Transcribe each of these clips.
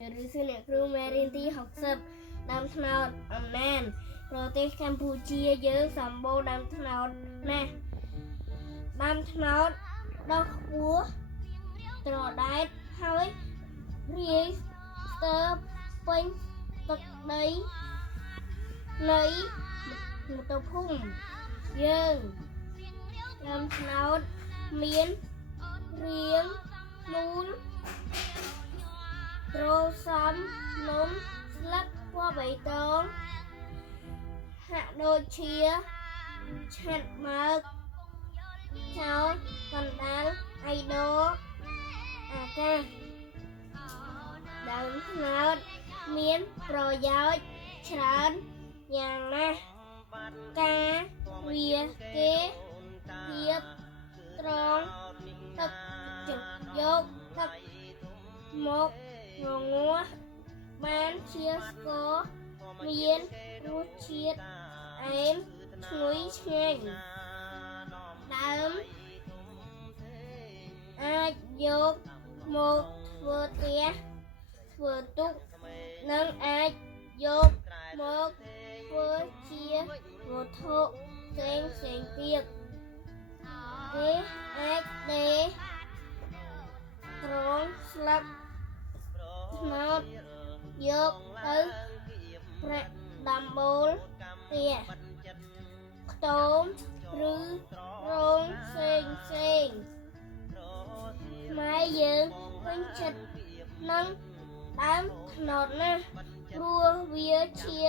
ឬសិអ្នកគ្រូមេរៀនទី60ដើមត្នោតអំណានប្រទេសកម្ពុជាយើងសម្បូរដើមត្នោតណាស់ដើមត្នោតដុះខ្ពស់ត្រដែតហើយរាយស្ទើរពេញទឹកដីនៃមាតុភូមិយើងដើមត្នោតមានរាងមូលត្រសំនំស្លឹកពណ៌បៃតងហាក់ដូចជាឆាត់បើកចោលកណ្ដាលអៃដូអាកាសដើមត្នោតមានប្រយោជន៍ច្រើនយ៉ាងណាស់ការវាគេភាពត្រង់ទឹកជយកទឹកមកងងាស់បានជាស្ករមានរសជាតិអែមឈ្ងុយឆ្ងាញ់ដើមអាចយកមកធ្វើផ្ទះធ្វើទុកនិងអាចយកមកធ្វើជាវត្ថុផ្សេងទៀតគេអាចដេរត្រង់ស្លឹកត្នោតយកទៅប្រាក់ដំបូលផ្ទះខ្ទមឬរោងផ្សេងខ្មែរយើងពេញចិត្តនឹងដើមត្នោតណាស់ព្រោះវាជា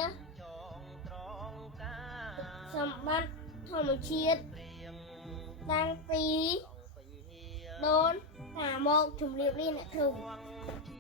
សម្បត្តិធម្មជាតិតាំងពីដូនតាមកជំរាបលាអ្នកគ្រូ